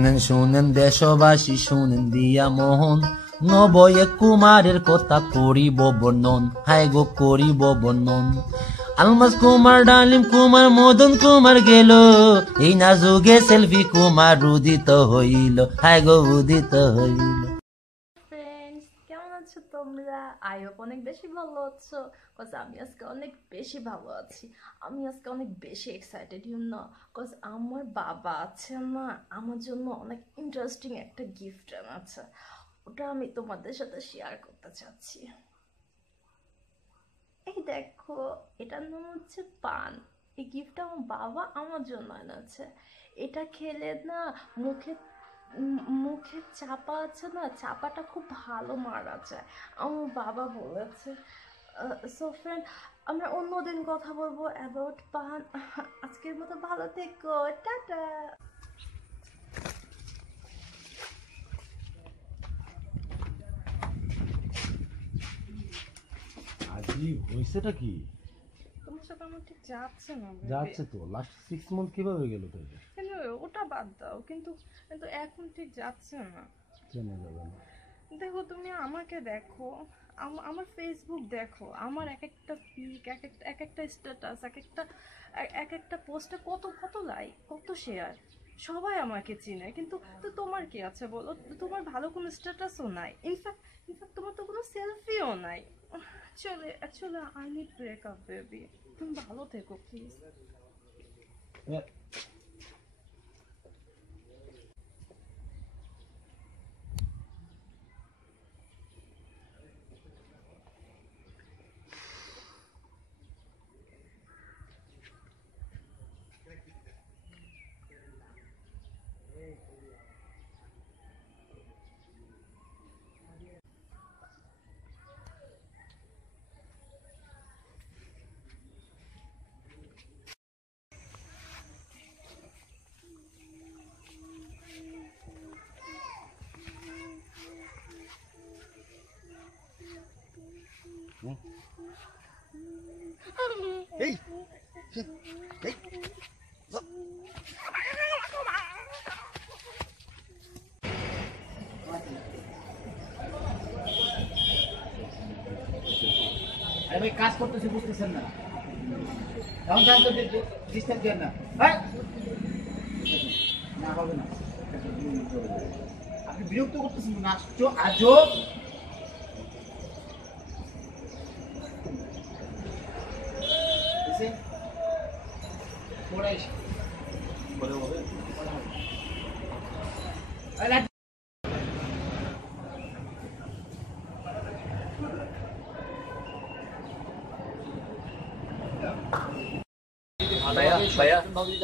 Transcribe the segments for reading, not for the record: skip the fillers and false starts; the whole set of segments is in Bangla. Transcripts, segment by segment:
শুনেন শুনেন দেশবাসী শুনেন দিয়া মোহন, নবয়ে কুমারের কথা করিব বর্ণন, হায় গো করিব বর্ণন। আলমাস কুমার, ডালিম কুমার, মদন কুমার গেল, এই না যুগে সেলফি কুমার উদিত হইল, হায় গো উদিত হইল। ফ্রেন্ডস, কেমন আছো তোমরা? আই হোপ অনেক বেশি ভালো আছো, কজ আমি আজকে অনেক বেশি ভালো আছি। আমি আজকে অনেক বেশি এক্সাইটেড, ইউ নো, কজ আমার বাবা আছে না, আমার জন্য অনেক ইন্টারেস্টিং একটা গিফট আনাচ্ছে। ওটা আমি তোমাদের সাথে শেয়ার করতে চাচ্ছি। এই দেখো, এটার নাম হচ্ছে পান। এই গিফটটা আমার বাবা আমার জন্য এনেছে। এটা খেলে না মুখে মুখে চাপা আছে না, চাপাটা খুব ভালো মারা যায়, আমার বাবা বলেছে। সো ফ্রেন্ড, আমরা অন্যদিন কথা বলবো অ্যাবাউট পান। আজকের মতো ভালো থেকো, টাটা। আজীব হয়েছেটা কি? তোমার সাথে আমার ঠিক যাচ্ছে না যাচ্ছে তো, লাস্ট 6 মান্থ কিভাবে গেল তাহলে? কিন্তু ওটা বাদ দাও, কিন্তু কিন্তু এখন ঠিক যাচ্ছে না। কেন যাবে না? দেখো, তুমি আমাকে দেখো, আমার ফেসবুক দেখো, আমার এক একটা পিক, এক একটা স্ট্যাটাস, এক একটা পোস্টে কত কত লাইক, কত শেয়ার। সবাই আমাকে চিনে, কিন্তু তো তোমার কি আছে বলো? তোমার ভালো কোনো স্ট্যাটাসও নাই, ইনফ্যাক্ট তোমার তো কোনো সেলফিও নাই। Actually I need breakup baby. তুমি ভালো থেকো প্লিজ। এই এই আরে ভাই, কাজ করতেছি বুঝতেছেন না? এখন জানতো ডিস্টার্ব দেন না। হ্যাঁ, না হবে না, আপনি বিরক্ত করতেছেন না। আজব পরে এসে পরে হবে।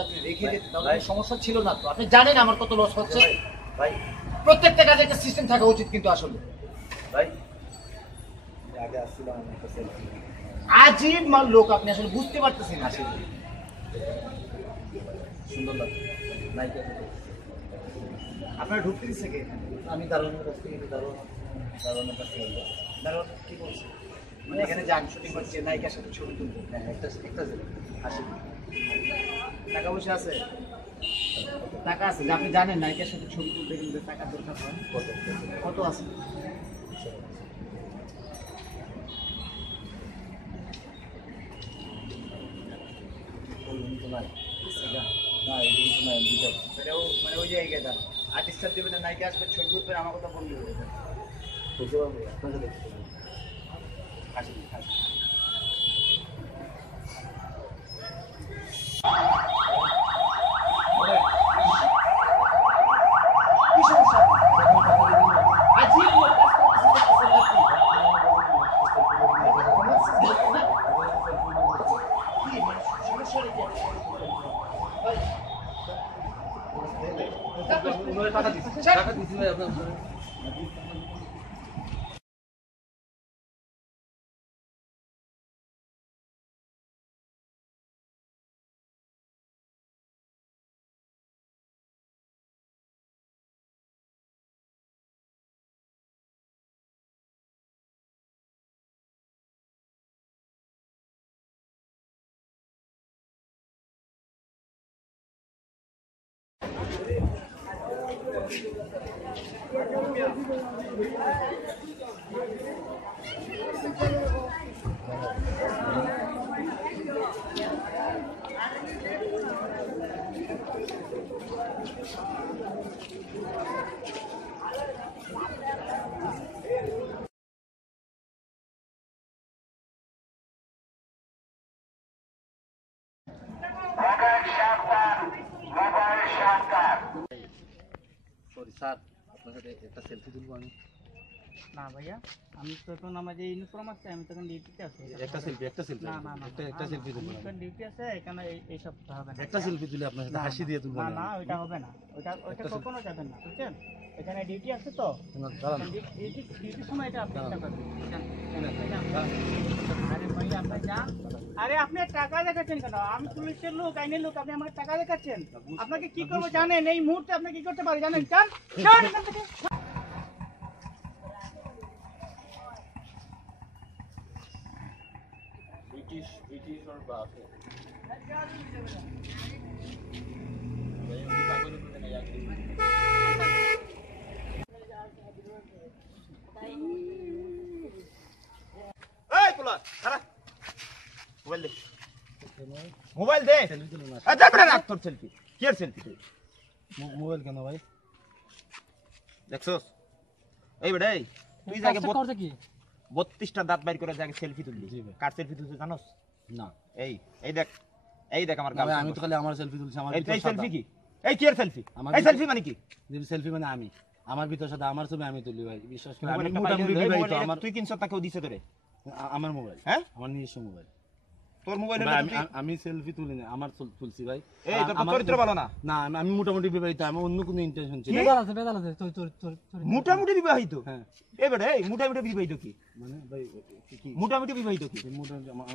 আপনি রেখে দিতেন তাহলে সমস্যা ছিল না তো। আপনি জানেন আমার কত লস হচ্ছে ভাই। প্রত্যেকটা কাজে একটা সিস্টেম থাকা উচিত, কিন্তু আসলে ভাই আগে আসছিলাম আজীব মাল লোক, আপনি আসলে বুঝতে পারতেছেন। আসলে সুন্দর লাগে নায়িকা, আপনারা ঢুকতে দিচ্ছে কে? আমি দারোয়ানের কাছ থেকে, দারোয়ানের কাছ থেকে। দারোয়ান কি বলছে? মানে এখানে যান শুটিং হচ্ছে, নায়িকার সাথে ছবি তুলতে। হ্যাঁ, একটা আসে। টাকা পয়সা আছে? টাকা আছে, আপনি জানেন নায়িকার সাথে ছবি তুলতে কিন্তু টাকা দরকার হয়। কত আছে? মানে ওই জায়গাটা আর্টিস্টার দেবেন না, নায়িকা আসবে ছবি তুলবেন, আমার কথা বললে বুঝতে পারবো। আপনাকে দেখতে আসেন আসেন। কি সমস্যা? আজীব লোক কাজ করতেছে, কি মানে সমস্যা রেখে টাকা দিচ্ছি ভাই আপনার। সরি স্যার, আপনার সাথে একটা সেলফি তুলবো আমি। না ভাইয়া, আমি তো এখন আমার যে ইউনিফর্ম আছে, আমি তো এখন ডিউটিতে আছি। একটা সেলফি না না না, একটা সেলফি তুলবো। এখন ডিউটি আছে, এখানে এইসব হবে না। একটা সেলফি তুলে আপনার সাথে হাসি দিয়ে তুলবো না না। না, ওইটা হবে না, ওইটা কখনো যাবেন না, বুঝছেন? এখানে ডিউটি আছে তো, দাঁড়ান। ডিউটির সময় এটা আপনি একটা করবেন। আরে ভাইয়া, আপনি যান। আরে আপনি টাকা দেখাচ্ছেন কেন? আমি পুলিশের লোক, আইনের লোক, আপনি আমাকে টাকা দেখাচ্ছেন। আপনাকে কি করবো জানেন? এই মুহূর্তে আপনি কি করতে পারি জানেন? যান যান এখান থেকে। ব্রিটিশ और बात है। এই পোলা খারাপ মোবাইল দে, মোবাইল দে। সেলফি তুলবো না। আচ্ছা বড় রাখ তোর সেলফি। কি এর সেলফি তুই? মোবাইল কেন ভাই? দেখছস? এই বেটা, এই তুই জায়গা 32টা দাঁত বাইর করে জায়গা সেলফি তুললি। জি ভাই। কার সেলফি তুলছিস জানোস? না এই দেখ, এই দেখ আমার না গাল। ভাই, আমি তো খালি আমার সেলফি তুলছি। আমার এই ভিতর সেলফি সাদা। কি? এই কি এর সেলফি? আমার এই ভিতর- সেলফি মানে কি? সেলফি মানে আমি, আমার ভিতর সাথে আমার ছবি আমি তুলি ভাই, বিশ্বাস করে। আমি মোবাইলটা মোটামুটি পাইলে- এই বিবাহিত। মোবাইলটা আমার তুই কিনছ তাকেও দিছে তোরে? আমার মোবাইল, হ্যাঁ? আমার নিজস্ব মোবাইল। তোর মোবাইল ভাই, হলো তুই- আমি সেলফি তুলি না, আমার তুলছি ভাই। এই তোর তো আমার- চরিত্র ভালো না। না, আমি মোটামুটি বিবাহিত, আমার অন্য কোনো ইন্টেনশন ছিল কি? না। মোটামুটি বিবাহিত? হ্যাঁ, এই বেটা, এই মোটামুটি বিবাহিত কি? মানে ভাই কি মোটামুটি বিবাহিত কি? মোটামুটি আমার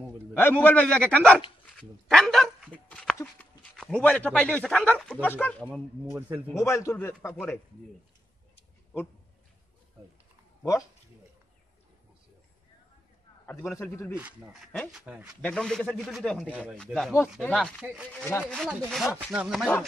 মোবাইল ভাই। এই মোবাইল ভাই আগে কান্দার কান্দার চুপ। মোবাইল একটা পাইলে হইছে কান্দার। উঠবস কর। আমার মোবাইল সেলফি। মোবাইল তুলবে পরে। উঠ বস। আর জীবনে সেলফি তুলবি না। হ্যাঁ? হ্যাঁ ব্যাকগ্রাউন্ড দেখে সেলফি তুলবি তো এখন থেকে। ভাই, যা, background- যা। না না